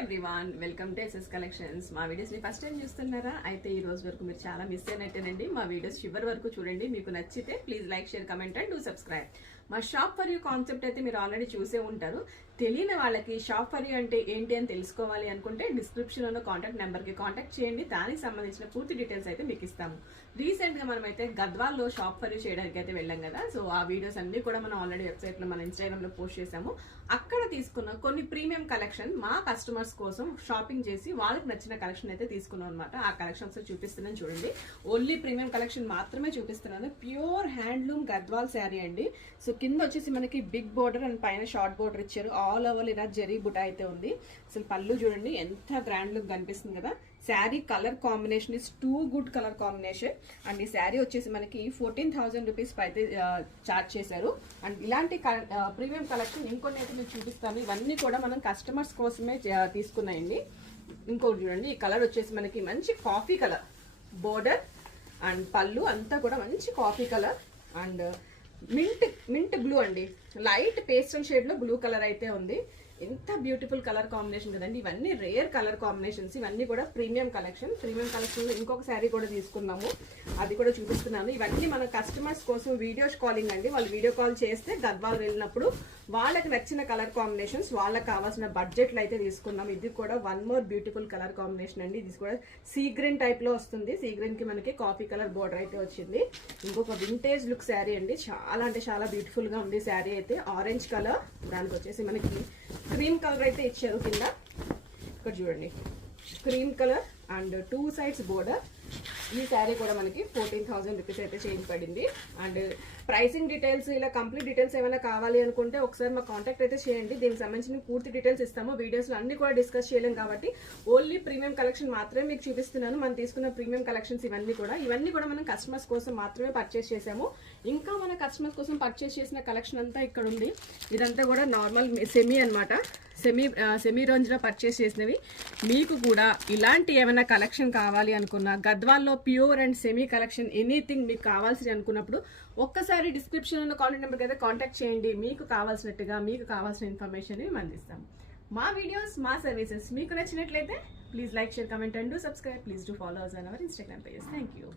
Everyone, welcome to SS collections. మా videos ని first time చూస్తున్నారా? అయితే ఈ రోజు వరకు మీరు చాలా మిస్ అయినట్టేనండి. మా వీడియోస్ చివరి వరకు చూడండి. మీకు నచ్చితే please like, share, comment and do subscribe. మా షాప్ ఫర్ యూ కాన్సెప్ట్ అయితే మీరు ఆల్రెడీ చూసే ఉంటారు. తెలియని వాళ్ళకి షాప్ ఫర్ యూ అంటే ఏంటి అని తెలుసుకోవాలి అనుకుంటే డిస్క్రిప్షన్ లో కాంటాక్ట్ నెంబర్ కి కాంటాక్ట్ చేయండి. దానికి సంబంధించిన పూర్తి డీటెయిల్స్ అయితే మీకు ఇస్తాము. రీసెంట్ గా మనం అయితే గద్వాల్లో షాప్ ఫర్ యూ చేయడానికి అయితే వెళ్ళాం కదా. సో ఆ వీడియోస్ అన్ని కూడా మనం ఆల్రెడీ వెబ్సైట్ లో మన ఇన్స్టాగ్రామ్ లో పోస్ట్ చేసాము. అక్కడ తీసుకున్న కొన్ని ప్రీమియం కలెక్షన్ మా కస్టమర్స్ కోసం షాపింగ్ చేసి వాళ్ళకి నచ్చిన కలెక్షన్ అయితే తీసుకున్నాం అనమాట. ఆ కలెక్షన్స్ చూపిస్తున్నాను చూడండి. ఓన్లీ ప్రీమియం కలెక్షన్ మాత్రమే చూపిస్తున్నాను. ప్యూర్ హ్యాండ్లూమ్ గద్వాల్ శారీ అండి. సో కింద వచ్చేసి మనకి బిగ్ బోర్డర్ అండ్ పైన షార్ట్ బోర్డర్ ఇచ్చారు. ఆల్ ఓవర్ ఇలా జరీ బుట్ట అయితే ఉంది. అసలు పళ్ళు చూడండి ఎంత గ్రాండ్ లుక్ కనిపిస్తుంది కదా. Sari colour combination is too good colour combination. And ఈ శారీ వచ్చేసి మనకి 14,000 రూపీస్ అయితే చార్జ్ చేశారు. అండ్ ఇలాంటి ప్రీమియం కలెక్షన్ ఇంకొన్ని అయితే మీకు చూపిస్తాను. ఇవన్నీ కూడా మనం కస్టమర్స్ కోసమే తీసుకున్నాయండి. ఇంకోటి చూడండి, ఈ కలర్ వచ్చేసి మనకి మంచి కాఫీ కలర్ బోర్డర్ అండ్ పళ్ళు అంతా కూడా మంచి coffee colour and mint blue అండి. లైట్ పేస్టల్ షేడ్ లో బ్లూ కలర్ అయితే ఉంది. ఎంత బ్యూటిఫుల్ కలర్ కాంబినేషన్ కదండి. ఇవన్నీ రేర్ కలర్ కాంబినేషన్స్. ఇవన్నీ కూడా ప్రీమియం కలెక్షన్. ప్రీమియం కలెక్షన్ ఇంకొక శారీ కూడా తీసుకున్నాము, అది కూడా చూపిస్తున్నాను. ఇవన్నీ మన కస్టమర్స్ కోసం వీడియో కాలింగ్ అండి. వాళ్ళు వీడియో కాల్ చేస్తే గద్వాల్ వెళ్ళినప్పుడు వాళ్ళకి నచ్చిన కలర్ కాంబినేషన్స్, వాళ్ళకి కావాల్సిన బడ్జెట్లు అయితే తీసుకున్నాం. ఇది కూడా one more beautiful colour combination అండి. ఇది కూడా సీ గ్రీన్ టైప్ లో వస్తుంది. సీ గ్రీన్ కి మనకి కాఫీ కలర్ బోర్డర్ అయితే వచ్చింది. ఇంకొక వింటేజ్ లుక్ శారీ అండి. చాలా అంటే చాలా బ్యూటిఫుల్ గా ఉంది శారీ అయితే. ఆరెంజ్ కలర్, దానికి వచ్చేసి మనకి క్రీమ్ కలర్ అయితే ఇచ్చారు కింద. ఇక్కడ చూడండి, cream colour and two sides border. ఈ శారీ కూడా మనకి 14,000 రూపీస్ అయితే చేంజ్ పడింది. అండ్ ప్రైసింగ్ డీటెయిల్స్ ఇలా కంప్లీట్ డీటెయిల్స్ ఏమైనా కావాలి అనుకుంటే ఒకసారి మా కాంటాక్ట్ అయితే చేయండి. దీనికి సంబంధించిన పూర్తి డీటెయిల్స్ ఇస్తాము. వీడియోస్ లో అన్ని కూడా డిస్కస్ చేయలేం కాబట్టి ఓన్లీ ప్రీమియం కలెక్షన్ మాత్రమే మీకు చూపిస్తున్నాను. మనం తీసుకున్న ప్రీమియం కలెక్షన్స్ ఇవన్నీ కూడా మనం కస్టమర్స్ కోసం మాత్రమే పర్చేస్ చేసాము. ఇంకా మన కస్టమర్స్ కోసం పర్చేస్ చేసిన కలెక్షన్ అంతా ఇక్కడ ఉంది. ఇదంతా కూడా నార్మల్ సెమీ అనమాట. సెమీ రేంజ్ లో పర్చేస్ చేసినవి. మీకు కూడా ఇలాంటి ఏమైనా కలెక్షన్ కావాలి అనుకున్నా, గద్వాల్లో pure and semi collection anything మీకు కావాల్సి అనుకున్నప్పుడు ఒక్కసారి డిస్క్రిప్షన్ ఉన్న కాంటాక్ట్ నెంబర్ అయితే కాంటాక్ట్ చేయండి. మీకు కావాల్సినట్టుగా మీకు కావాల్సిన ఇన్ఫర్మేషన్ మేము అందిస్తాం. మా వీడియోస్, మా సర్వీసెస్ మీకు నచ్చినట్లయితే please like, share, comment and do subscribe. Please do follow us on our Instagram pages. Thank you.